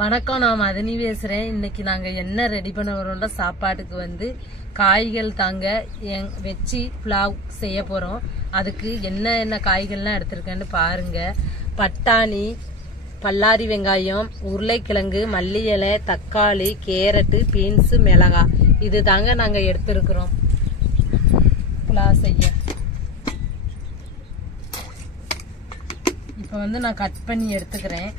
வணக்கம் நான் மதனி பேசுகிறேன் இன்னைக்கு நாங்கள் என்ன ரெடி பண்ண வரோம்னா சாப்பாட்டுக்கு வந்து காய்கள் தாங்க எங் வச்சு புலாவ் செய்ய போகிறோம் அதுக்கு என்ன என்ன காய்கள்லாம் எடுத்திருக்கேன்னு பாருங்கள் பட்டாணி பல்லாரி வெங்காயம் உருளைக்கிழங்கு மல்லி இலை தக்காளி கேரட்டு பீன்ஸு மிளகாய். இது தாங்க நாங்கள் எடுத்துருக்குறோம். புலாவ் செய்ய. இப்போ வந்து நான் கட் பண்ணி எடுத்துக்கிறேன்.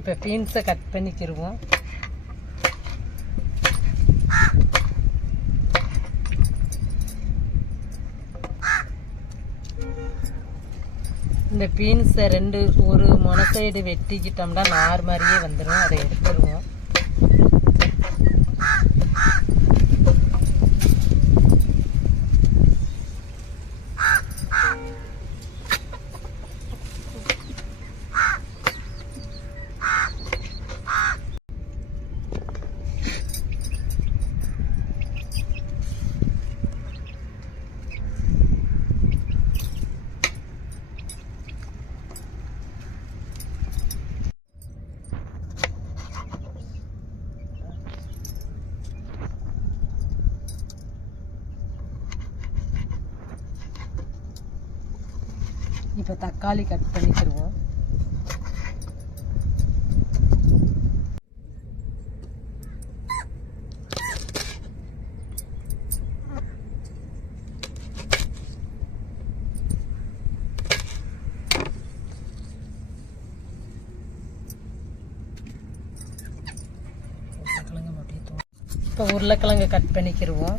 இப்போ பீன்ஸை கட் பண்ணிக்கிடுவோம் இந்த பீன்ஸை ரெண்டு ஒரு முனை சைடு வெட்டிக்கிட்டோம்னா நார் மாதிரியே வந்துடும் அதை எடுத்துருவோம். இப்போ தக்காளி கட் பண்ணிக்கிருவோம் இப்போ உருளைக்கிழங்கு கட் பண்ணிக்கிருவோம்.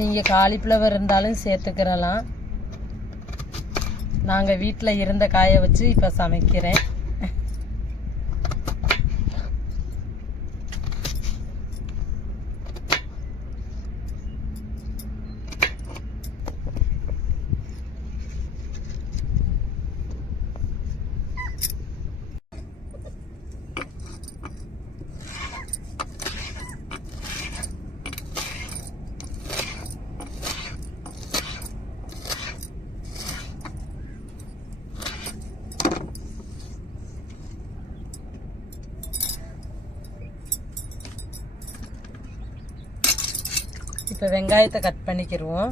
நீங்கள் காலிஃப்ளவர் இருந்தாலும் சேர்த்துக்கிறலாம். நாங்கள் வீட்டில் இருந்த காயை வச்சு இப்போ சமைக்கிறேன். இப்போ வெங்காயத்தை கட் பண்ணிக்கிடுவோம்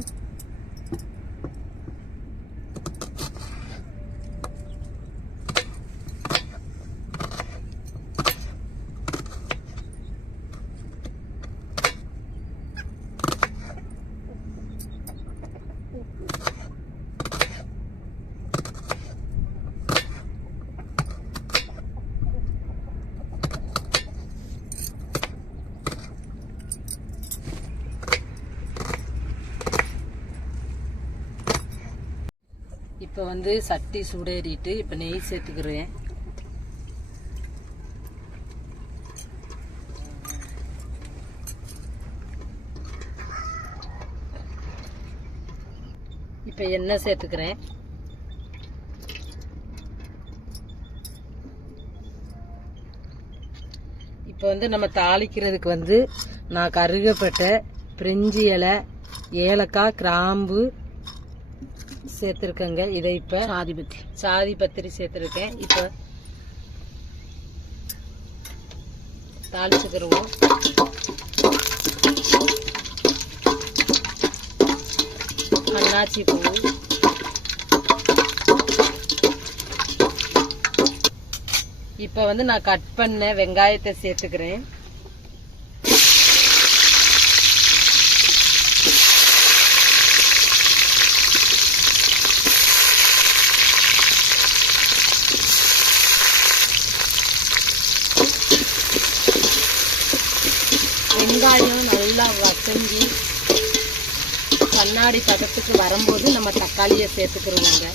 இப்போ வந்து சட்டி சுடேறிட்டு இப்போ நெய் சேர்த்துக்கிறேன். இப்போ எண்ணெய் சேர்த்துக்கிறேன். இப்போ வந்து நம்ம தாளிக்கிறதுக்கு வந்து நான் கருகப்பட்டை பிரிஞ்சி இலை ஏலக்காய் கிராம்பு சேர்த்துருக்கேங்க. இதை இப்போ சாதி பத்திரி. சாதி பத்திரி சேர்த்துருக்கேன். இப்போ தாளிச்சுக்கிடுவோம் அன்னாச்சி பூ இப்போ வந்து நான் கட் பண்ண வெங்காயத்தை சேர்த்துக்கிறேன். வெங்காயம் நல்லா வசங்கி கண்ணாடி பதத்துக்கு வரும்போது நம்ம தக்காளியை சேர்த்துக்கிருவோங்க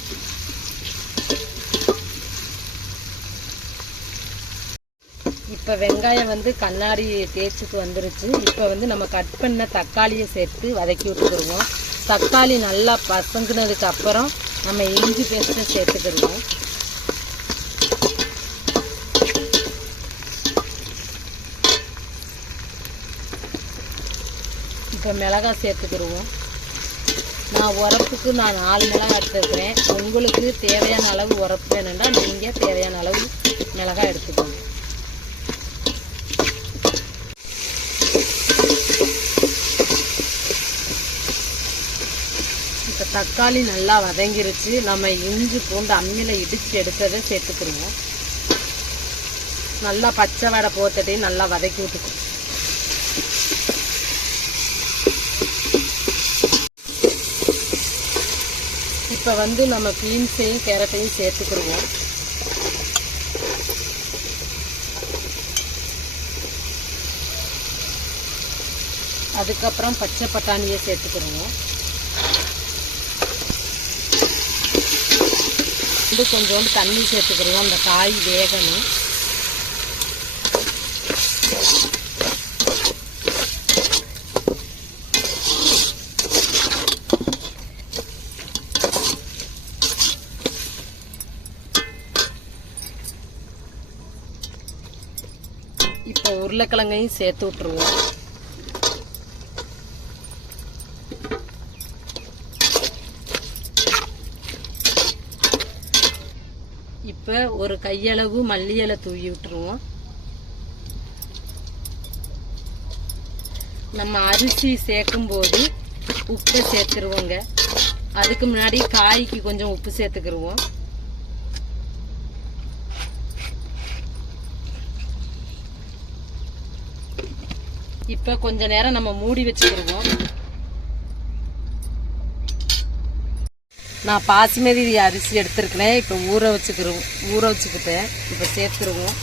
இப்போ வெங்காயம் வந்து கண்ணாடி தேய்ச்சிட்டு வந்துருச்சு. இப்போ வந்து நம்ம கட் பண்ண தக்காளியை சேர்த்து வதக்கி விட்டுக்கிடுவோம். தக்காளி நல்லா பசங்கினதுக்கு அப்புறம் நம்ம இஞ்சி பேஸ்ட்டை சேர்த்துக்கிருவோம் இப்போ மிளகாய் சேர்த்துக்கிருவோம். நான் உரப்புக்கு நான் நாலு மிளகாய் எடுத்துருக்கிறேன் உங்களுக்கு தேவையான அளவு உரப்பு வேணும்னா நீங்கள் தேவையான அளவு மிளகாய் எடுத்துக்கோங்க. இப்போ தக்காளி நல்லா வதங்கிருச்சு. நம்ம இஞ்சி பூண்டு அம்மியில் இடித்து எடுத்ததை சேர்த்துக்கிடுவோம் நல்லா பச்சை வடை போத்துட்டையும் நல்லா வதக்கி விட்டுக்கணும் இப்போ வந்து நம்ம பீன்ஸையும் கேரட்டையும் சேர்த்துக்கிடுவோம். அதுக்கப்புறம் பச்சை பட்டாணியை சேர்த்துக்கிடுவோம். இது கொஞ்சோண்டு தண்ணி சேர்த்துக்கிடுவோம். அந்த காய் வேகணும். இப்போ உருளைக்கிழங்கையும் சேர்த்து விட்டுருவோம். இப்போ ஒரு கையளவு மல்லி இலை தூவி விட்டுருவோம். நம்ம அரிசி சேர்க்கும் போது உப்பு சேர்த்துருவோங்க. அதுக்கு முன்னாடி காய்க்கு கொஞ்சம் உப்பு சேர்த்துக்கிருவோம். இப்போ கொஞ்ச நேரம் நம்ம மூடி வச்சுக்கிடுவோம் நான் பாசிமதி அரிசி எடுத்திருக்கிறேன். இப்போ ஊற வச்சுக்கிறோம் ஊற வச்சுக்கிட்டேன். இப்போ சேர்த்துருவோம்.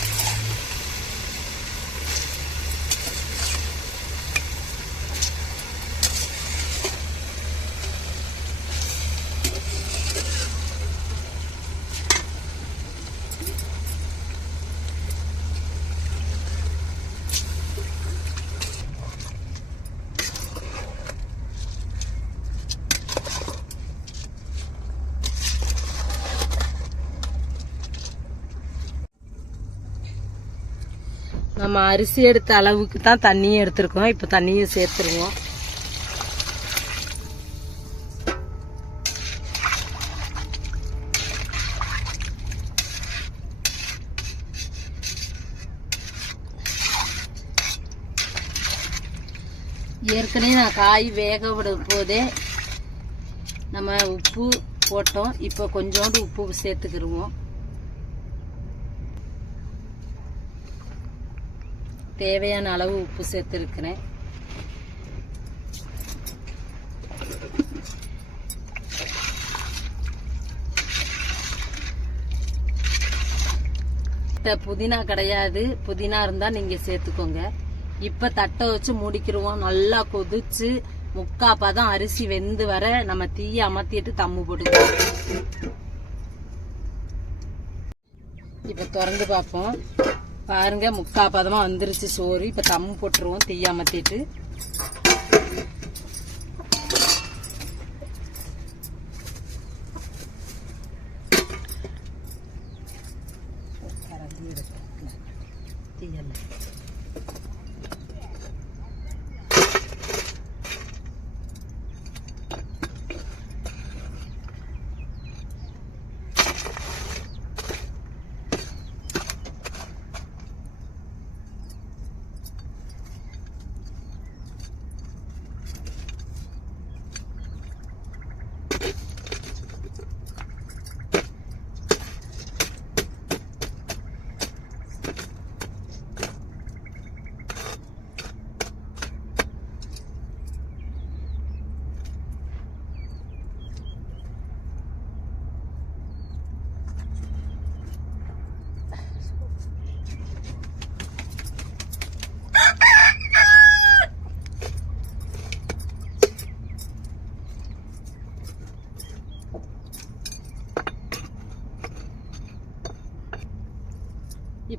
நம்ம அரிசி எடுத்த அளவுக்கு தான் தண்ணியும் எடுத்துருக்கோம். இப்போ தண்ணியும் சேர்த்துருவோம். ஏற்கனவே நான் காய் வேக விடும் போதே நம்ம உப்பு போட்டோம். இப்போ கொஞ்சோண்டு உப்பு சேர்த்துக்கிருவோம். தேவையான அளவு உப்பு சேர்த்துருக்கிறேன். புதினா கிடையாது. புதினா இருந்தால் நீங்கள் சேர்த்துக்கோங்க. இப்போ தட்டை வச்சு மூடிக்கிருவோம். நல்லா கொதிச்சு முக்கா பதம் அரிசி வெந்து வர நம்ம தீய அமர்த்திட்டு தம்மு போட்டுக்குவோம் இப்போ திறந்து பார்ப்போம். பாருங்க முக்கா பதமா வந்துருச்சு சோறு. இப்ப தம்மு போட்டுருவோம் தீயா மாற்றிட்டு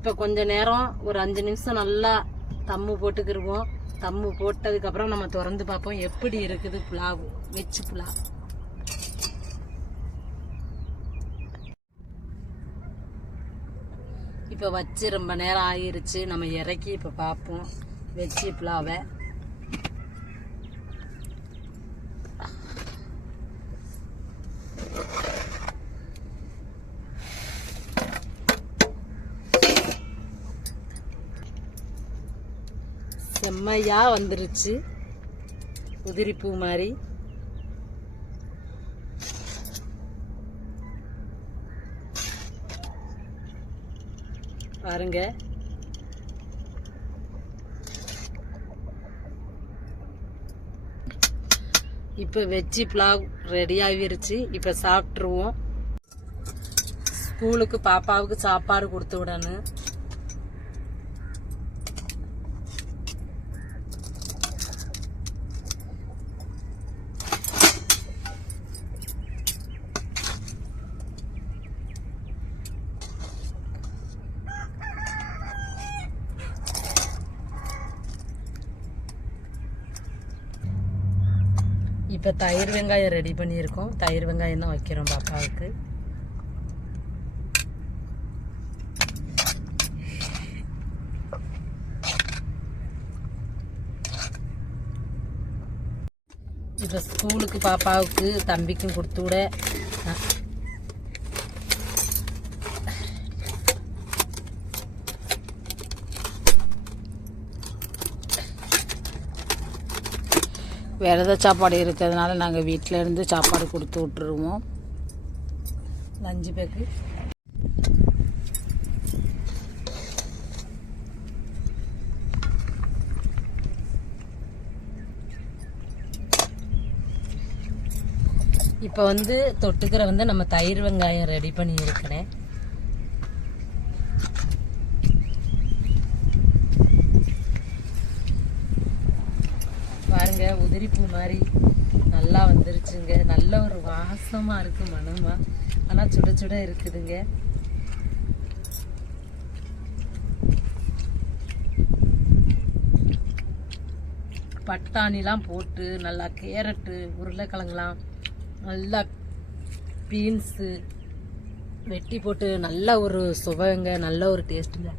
இப்போ கொஞ்ச நேரம் ஒரு அஞ்சு நிமிஷம் நல்லா தம்மு போட்டுக்கிருவோம். தம்மு போட்டதுக்கப்புறம் நம்ம திறந்து பார்ப்போம். எப்படி இருக்குது புலாவ் வெச்சு புலாவ். இப்போ வச்சு ரொம்ப நேரம் ஆகிருச்சு நம்ம இறக்கி இப்போ பார்ப்போம். வெச்சு புலாவை. செம்மையா வந்துருச்சு. உதிரிப்பூ மாதிரி. பாருங்க. இப்போ வெஜ்ஜி புலாவ் ரெடி ஆகிருச்சு. இப்போ சாப்பிட்ருவோம் ஸ்கூலுக்கு பாப்பாவுக்கு சாப்பாடு கொடுத்து விடணும். இப்போ தயிர் வெங்காயம் ரெடி பண்ணியிருக்கோம். தயிர் வெங்காயம் தான் வைக்கிறோம் பாப்பாவுக்கு. இப்போ ஸ்கூலுக்கு பாப்பாவுக்கு தம்பிக்கும் கொடுத்து விட விரத சாப்பாடு இருக்கிறதுனால நாங்கள் வீட்டிலேருந்து சாப்பாடு கொடுத்து விட்டுருவோம். Lunch bag. இப்போ வந்து தொட்டுக்கிற வந்து நம்ம தயிர் வெங்காயம் ரெடி பண்ணி இருக்கிறேன் பாருங்க உதிரிப்பூ மாதிரி நல்லா வந்துருச்சுங்க. நல்ல ஒரு வாசமாக இருக்குது மனமாக ஆனால் சுட சுட இருக்குதுங்க. பட்டாணிலாம் போட்டு நல்லா கேரட்டு உருளைக்கிழங்குலாம் நல்லா பீன்ஸு வெட்டி போட்டு நல்ல ஒரு சுவைங்க நல்ல ஒரு டேஸ்ட்டுங்க.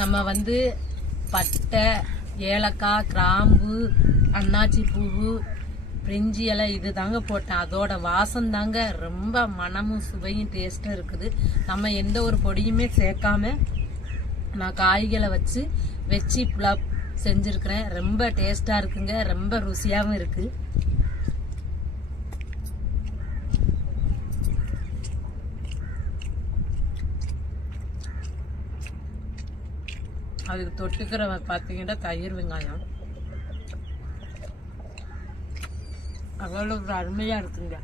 நம்ம வந்து பட்டை ஏலக்காய் கிராம்பு அன்னாச்சி பூவு பிரிஞ்சி இலை இது தாங்க போட்டேன். அதோட வாசம் தாங்க ரொம்ப மனமும் சுவையும் டேஸ்ட்டும் இருக்குது. நம்ம எந்த ஒரு பொடியுமே சேர்க்காம நான் காய்களை வச்சு வச்சு புலா செஞ்சுருக்கிறேன். ரொம்ப டேஸ்ட்டாக இருக்குங்க. ரொம்ப ருசியாகவும் இருக்குது அதுக்கு தொட்டுக்கிற பார்த்தீங்கன்னா தயிர் வெங்காயம். அவ்வளோ ஒரு அருமையாக இருக்குங்க.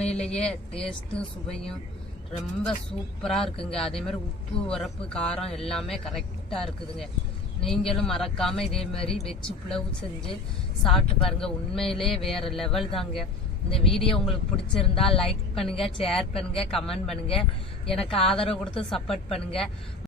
உண்மையிலேயே டேஸ்ட்டும் சுவையும் ரொம்ப சூப்பராக இருக்குங்க. அதே மாதிரி உப்பு உரப்பு காரம் எல்லாமே கரெக்டாக இருக்குதுங்க. நீங்களும் மறக்காமல் இதே மாதிரி வெச்சு புலவு செஞ்சு சாப்பிட்டு பாருங்கள் உண்மையிலேயே வேறு லெவல் தாங்க. இந்த வீடியோ உங்களுக்கு பிடிச்சிருந்தா லைக் பண்ணுங்கள் ஷேர் பண்ணுங்கள் கமெண்ட் பண்ணுங்கள் எனக்கு ஆதரவு கொடுத்து சப்போர்ட் பண்ணுங்கள்